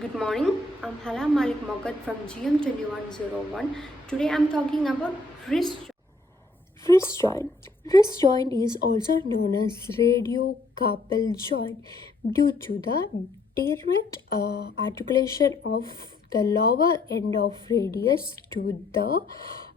Good morning. I'm Hala Malik Mogat from GM2101. Today I'm talking about wrist. Wrist joint. Wrist joint is also known as radiocarpal joint due to the direct articulation of the lower end of radius to the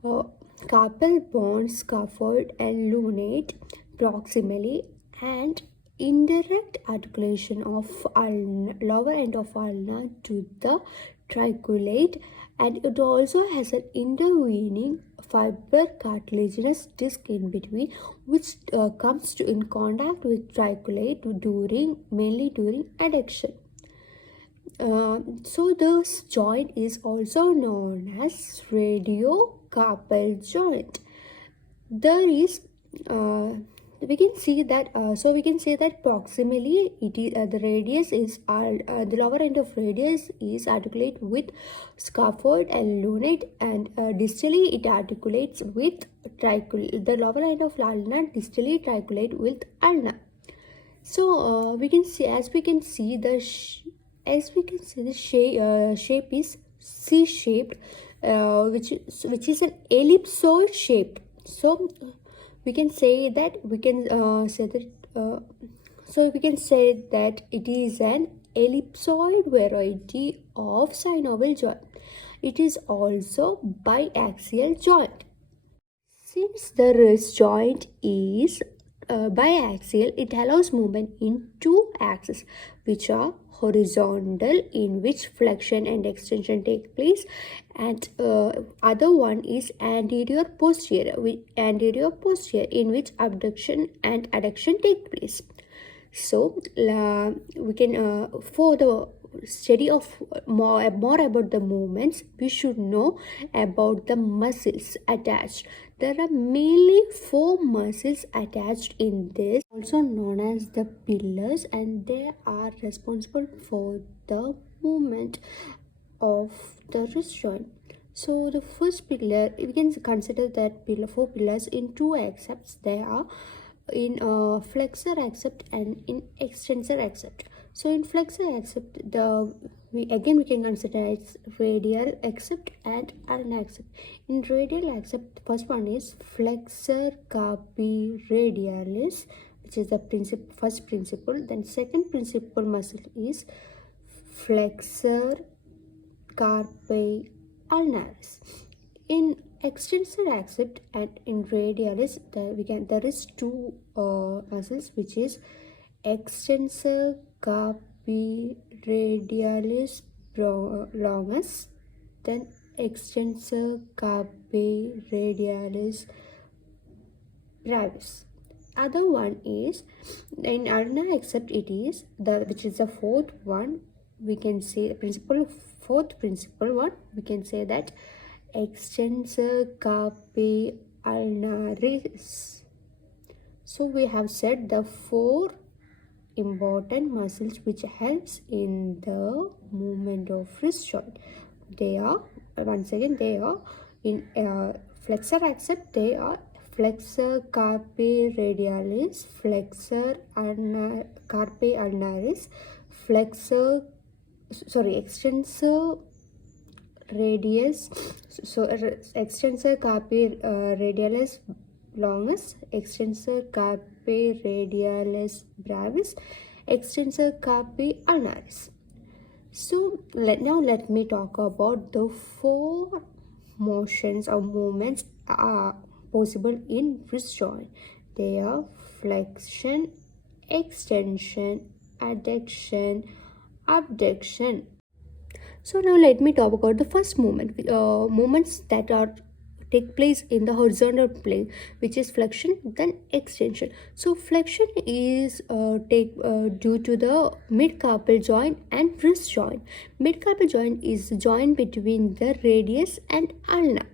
uh, carpal bones scaphoid and lunate proximally and indirect articulation of lower end of ulna to the triculate, and it also has an intervening fiber cartilaginous disc in between which comes to in contact with triculate mainly during adduction. So this joint is also known as radiocarpal joint. There is we can see that we can say that proximally it is the radius is the lower end of radius is articulate with scaphoid and lunate, and distally it articulates with the lower end of ulna distally triculate with ulna. So we can see as we can see the shape is C shaped, which is an ellipsoid shape. So we can say that it is an ellipsoid variety of synovial joint. It is also biaxial joint. Since the wrist joint is biaxial, it allows movement in two axes, which are horizontal, in which flexion and extension take place, and other one is anterior posterior, in which abduction and adduction take place. So we can for the study of more about the movements, we should know about the muscles attached. There are mainly four muscles attached in this, also known as the pillars, and they are responsible for the movement of the wrist joint. So the first pillar, we can consider that four pillars in two accepts. They are in flexor accept and in extensor accept. So in flexor accept, we can consider it's radial accept and ulnar accept. In radial accept, first one is flexor carpi radialis, which is the first principle. Then second principal muscle is flexor carpi ulnaris. In extensor accept and in radialis, there is two muscles, which is extensor carpi radialis longus, then extensor carpi radialis brevis. Other one is in ulnar accept, it is which is the fourth one. We can say fourth principle one. We can say that extensor carpi ulnaris. So we have said the four important muscles which helps in the movement of wrist joint. They are in flexor accept, they are flexor carpi radialis, flexor carpi ulnaris, extensor radius, extensor carpi radialis longus, extensor carpi radialis brevis, extensor carpi ulnaris. So now let me talk about the four motions or movements are possible in wrist joint. They are flexion, extension, adduction, abduction. So now let me talk about the first movements that are take place in the horizontal plane, which is flexion, then extension. So flexion is due to the mid-carpal joint and wrist joint. Mid-carpal joint is the joint between the radius and ulna.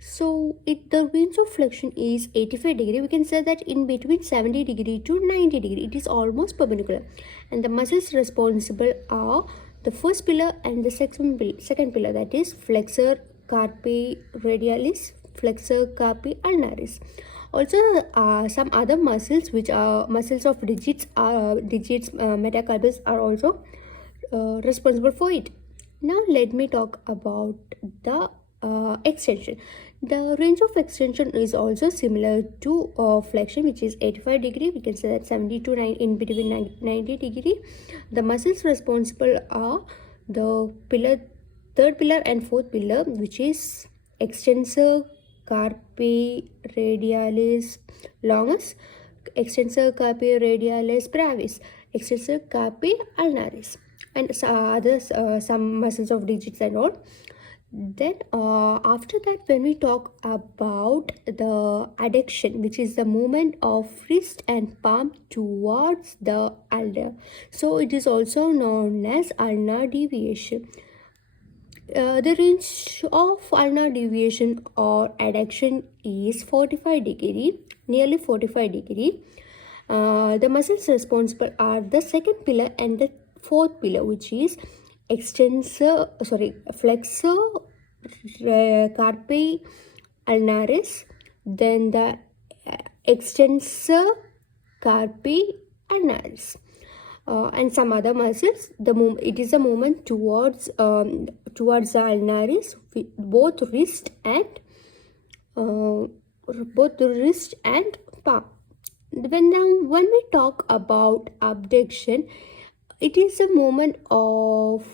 So the range of flexion is 85 degree. We can say that in between 70 degree to 90 degree, it is almost perpendicular, and the muscles responsible are the first pillar and the second pillar, that is flexor carpi radialis, flexor carpi ulnaris. Also some other muscles which are muscles of digits metacarpals are also responsible for it. Now let me talk about the extension. The range of extension is also similar to flexion, which is 85 degree. We can say that 70 to 9 in between 90 degree. The muscles responsible are the third pillar and fourth pillar, which is extensor carpi radialis longus, extensor carpi radialis brevis, extensor carpi ulnaris, and some muscles of digits and all. Then after that, when we talk about the adduction, which is the movement of wrist and palm towards the ulnar, so it is also known as ulnar deviation. The range of ulnar deviation or adduction is 45 degree, nearly 45 degree. The muscles responsible are the second pillar and the fourth pillar, which is flexor carpi ulnaris, then the extensor carpi ulnaris, and some other muscles. It is a movement towards the ulnaris, both wrist and palm. When we talk about abduction, it is a movement of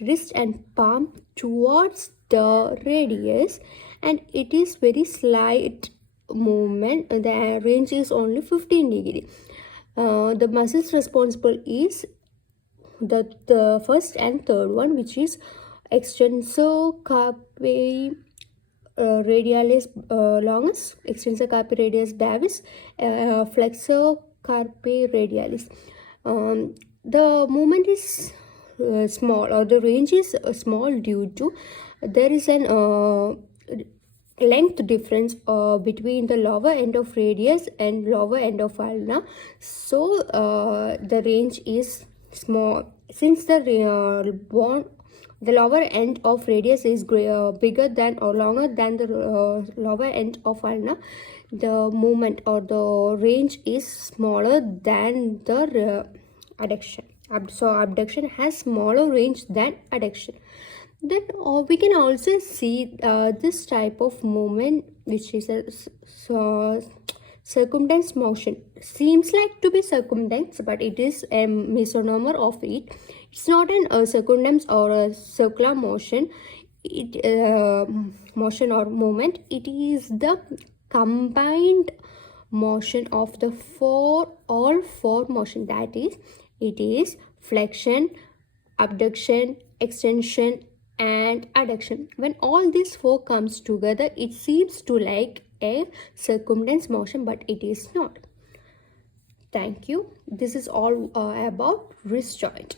wrist and palm towards the radius, and it is very slight movement. The range is only 15 degree. The muscles responsible is the first and third one, which is extensor carpi radialis longus, extensor carpi radialis brevis, flexor carpi radialis. The movement is small, or the range is small due to there is an length difference between the lower end of radius and lower end of ulna, so the range is small. Since the lower end of radius is bigger than or longer than the lower end of ulna, the movement or the range is smaller than the adduction. So abduction has smaller range than adduction. Then we can also see this type of movement, which is a circumdance motion. Seems like to be circumdance, but it is a misnomer of it. It's not a circumdance or a circular motion. Motion or movement. It is the combined motion of the all four motion. That is, it is flexion, abduction, extension, and adduction. When all these four comes together, it seems to like a circumdance motion, but it is not. Thank you. This is all about wrist joint.